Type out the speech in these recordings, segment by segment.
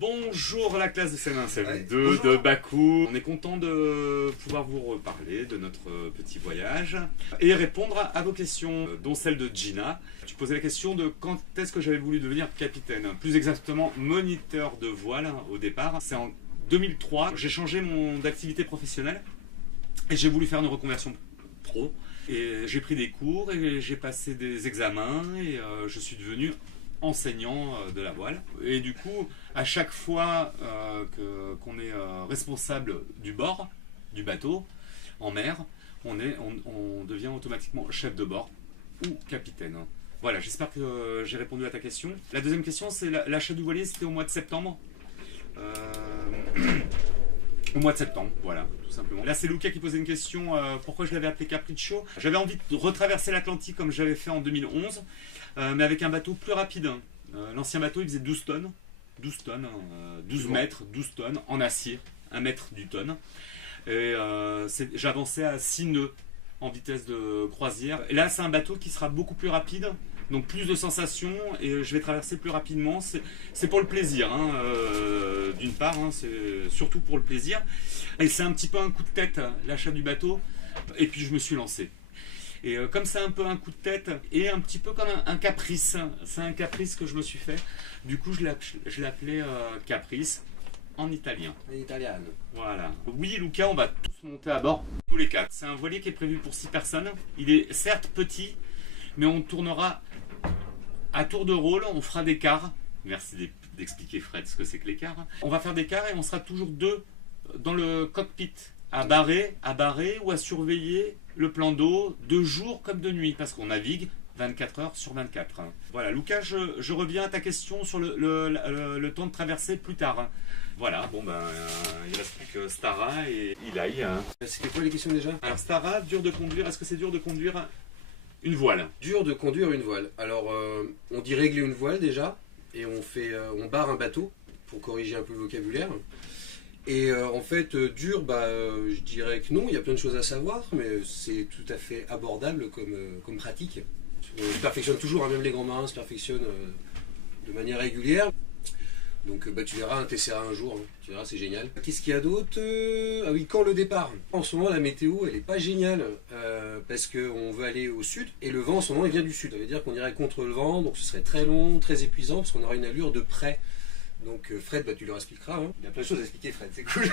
Bonjour la classe de CM1, CM2 bonjour. de Bakou. On est content de pouvoir vous reparler de notre petit voyage et répondre à vos questions, dont celle de Gina. Tu posais la question de quand est-ce que j'avais voulu devenir capitaine, plus exactement moniteur de voile au départ. C'est en 2003, j'ai changé mon activité professionnelle et j'ai voulu faire une reconversion pro. Et j'ai pris des cours et j'ai passé des examens et je suis devenu enseignant de la voile. Et du coup, à chaque fois qu'on est responsable du bord, du bateau, en mer, on devient automatiquement chef de bord ou capitaine. Voilà, j'espère que j'ai répondu à ta question. La deuxième question, c'est l'achat du voilier, c'était au mois de septembre. Au mois de septembre, voilà, tout simplement. Là, c'est Luca qui posait une question, pourquoi je l'avais appelé Capriccio. J'avais envie de retraverser l'Atlantique comme j'avais fait en 2011, mais avec un bateau plus rapide. L'ancien bateau, il faisait 12 tonnes, 12 mètres, 12 tonnes, en acier, 1 mètre du tonne. Et j'avançais à 6 nœuds en vitesse de croisière. Et là, c'est un bateau qui sera beaucoup plus rapide, donc plus de sensations, et je vais traverser plus rapidement. C'est pour le plaisir, hein, d'une part, hein, c'est surtout pour le plaisir. Et c'est un petit peu un coup de tête, l'achat du bateau, et puis je me suis lancé. Et comme c'est un peu un coup de tête, et un petit peu comme un caprice, c'est un caprice que je me suis fait, du coup je l'ai appelé Caprice, en italien. En italien. Voilà. Oui, Luca, on va tous monter à bord, tous les 4. C'est un voilier qui est prévu pour 6 personnes. Il est certes petit, mais on tournera à tour de rôle, on fera des quarts. Merci d'expliquer, Fred, ce que c'est que les quarts. On va faire des quarts et on sera toujours 2 dans le cockpit, à barrer ou à surveiller le plan d'eau de jour comme de nuit, parce qu'on navigue 24 heures sur 24. Voilà, Luca, je reviens à ta question sur le temps de traversée plus tard. Voilà, bon ben, il reste plus que Stara et Ilaï. C'était quoi les questions déjà? Alors Stara, dur de conduire, est-ce que c'est dur de conduire une voile? Dur de conduire une voile. Alors, on dit régler une voile déjà, et on barre un bateau pour corriger un peu le vocabulaire. Et en fait, dur, je dirais que non, il y a plein de choses à savoir, mais c'est tout à fait abordable comme pratique. On se perfectionne toujours, hein, même les grands marins se perfectionnent de manière régulière. Donc tu verras, t'essaieras un jour, hein. Tu verras, c'est génial. Qu'est-ce qu'il y a d'autre? Ah oui, quand le départ? En ce moment, la météo, elle n'est pas géniale, parce qu'on veut aller au sud, et le vent, en ce moment, il vient du sud. Ça veut dire qu'on irait contre le vent, donc ce serait très long, très épuisant, parce qu'on aura une allure de près. Donc Fred, tu leur expliqueras, hein. Il y a plein de choses à expliquer, Fred, c'est cool.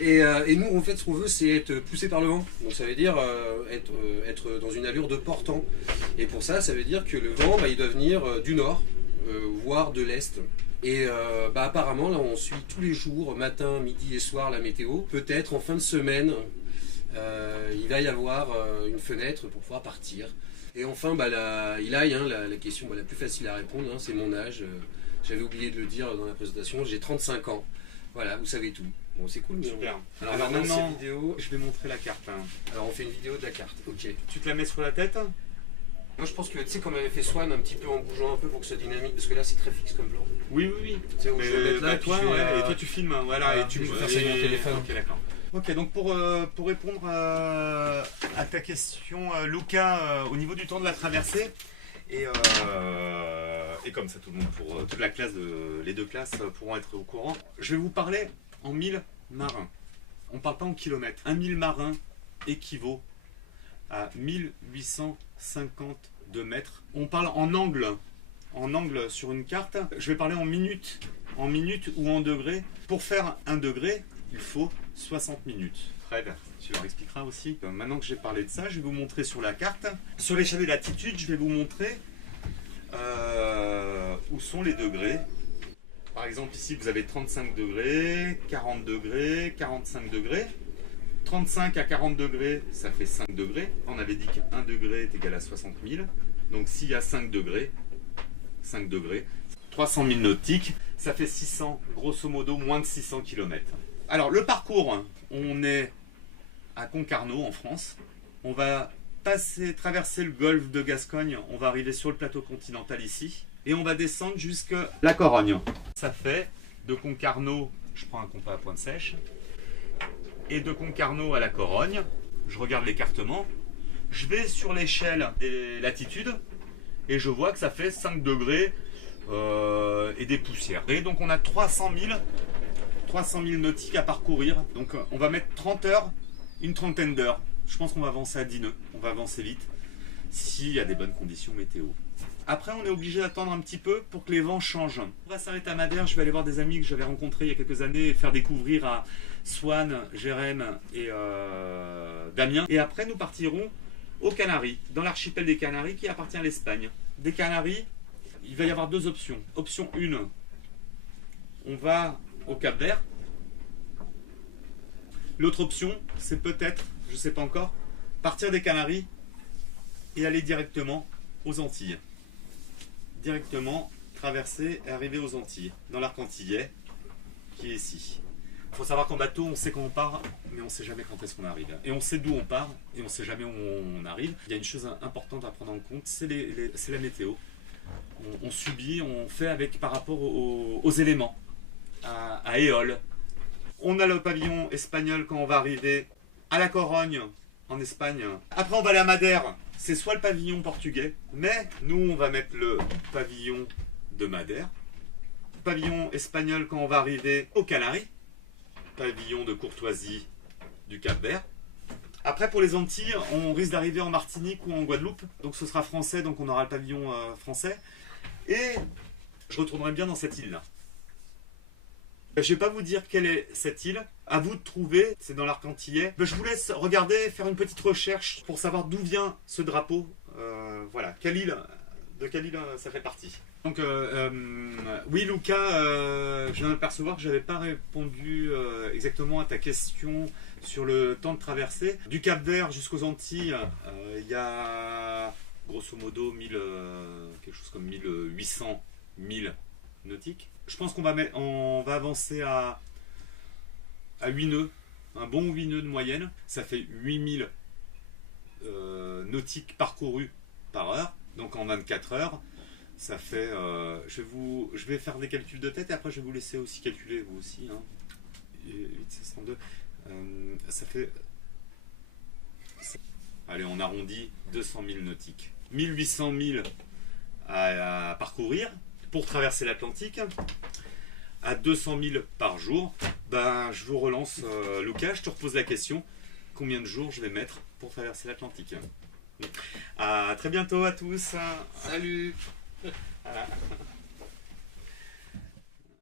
et nous, en fait, ce qu'on veut, c'est être poussé par le vent. Donc ça veut dire être dans une allure de portant. Et pour ça, ça veut dire que le vent, il doit venir du nord, voire de l'est. Et apparemment, là, on suit tous les jours, matin, midi et soir, la météo. Peut-être en fin de semaine, il va y avoir une fenêtre pour pouvoir partir. Et enfin, la question la plus facile à répondre, hein, c'est mon âge. J'avais oublié de le dire dans la présentation, j'ai 35 ans. Voilà, vous savez tout. Bon, c'est cool. Mais Super. Alors maintenant, cette vidéo, je vais montrer la carte. Hein. Alors on fait une vidéo de la carte, ok. Tu te la mets sur la tête? Moi je pense que, tu sais, comme avait fait Swan, un petit peu en bougeant un peu pour que ce soit dynamique, parce que là c'est très fixe comme plan. Oui. Tu sais, où je vais mettre là, toi, et toi tu filmes, voilà, et tu je vais faire ça avec mon téléphone. Ok, d'accord. Ok, donc pour répondre à ta question, Luca, au niveau du temps de la traversée, et comme ça tout le monde, pour toute la classe, les 2 classes pourront être au courant, je vais vous parler en 1000 marins. On ne parle pas en kilomètres. 1 000 marins équivaut à 1852 mètres. On parle en angle sur une carte. Je vais parler en minutes ou en degrés. Pour faire 1 degré, il faut 60 minutes. Fred, tu leur expliqueras aussi. Maintenant que j'ai parlé de ça, je vais vous montrer sur la carte. Sur l'échelle des latitudes, je vais vous montrer où sont les degrés. Par exemple, ici, vous avez 35 degrés, 40 degrés, 45 degrés. 35 à 40 degrés, ça fait 5 degrés. On avait dit qu'1 degré est égal à 60 000. Donc s'il y a 5 degrés, 300 000 nautiques, ça fait 600, grosso modo, moins de 600 km. Alors le parcours, on est à Concarneau en France. On va traverser le golfe de Gascogne, on va arriver sur le plateau continental ici. Et on va descendre jusqu'à la Corogne. Ça fait de Concarneau, je prends un compas à pointe sèche, et de Concarneau à la Corogne, je regarde l'écartement, je vais sur l'échelle des latitudes, et je vois que ça fait 5 degrés et des poussières. Et donc on a 300 000 nautiques à parcourir. Donc on va mettre 30 heures, une trentaine d'heures. Je pense qu'on va avancer à 10 nœuds, on va avancer vite, s'il y a des bonnes conditions météo. Après, on est obligé d'attendre un petit peu pour que les vents changent. On va s'arrêter à Madère, je vais aller voir des amis que j'avais rencontrés il y a quelques années et faire découvrir à Swan, Jérém et Damien. Et après, nous partirons aux Canaries, dans l'archipel des Canaries qui appartient à l'Espagne. Des Canaries, il va y avoir deux options. Option 1, on va au Cap-Vert. L'autre option, c'est peut-être, je ne sais pas encore, partir des Canaries et aller directement aux Antilles. Directement traverser et arriver aux Antilles, dans l'arc antillais, qui est ici. Il faut savoir qu'en bateau, on sait quand on part, mais on ne sait jamais quand est-ce qu'on arrive. Et on sait d'où on part, et on ne sait jamais où on arrive. Il y a une chose importante à prendre en compte, c'est la météo. On subit, on fait avec par rapport aux éléments, à Éole. On a le pavillon espagnol quand on va arriver à La Corogne, en Espagne. Après, on va aller à Madère. C'est soit le pavillon portugais, mais nous, on va mettre le pavillon de Madère. Pavillon espagnol quand on va arriver aux Canaries. Pavillon de courtoisie du Cap-Vert. Après, pour les Antilles, on risque d'arriver en Martinique ou en Guadeloupe. Donc, ce sera français, donc on aura le pavillon français. Et je retournerai bien dans cette île-là. Je ne vais pas vous dire quelle est cette île. À vous de trouver, c'est dans l'arc antillais. Je vous laisse regarder, faire une petite recherche pour savoir d'où vient ce drapeau. Voilà, de quelle île ça fait partie. Donc, oui, Lucas, je viens d'apercevoir que je n'avais pas répondu exactement à ta question sur le temps de traversée. Du Cap-Vert jusqu'aux Antilles, il y a grosso modo quelque chose comme 1800 milles nautiques. Je pense qu'on va avancer à 8 nœuds, un bon 8 nœuds de moyenne. Ça fait 8000 nautiques parcourus par heure. Donc en 24 heures, ça fait... je vais faire des calculs de tête et après je vais vous laisser aussi calculer, vous aussi. Hein. 862. Ça fait... Allez, on arrondit 200 000 nautiques. 1800 000 à parcourir pour traverser l'Atlantique. À 200 000 par jour. Ben, je vous relance, Lucas, je te repose la question. Combien de jours je vais mettre pour traverser l'Atlantique? À très bientôt à tous. Salut.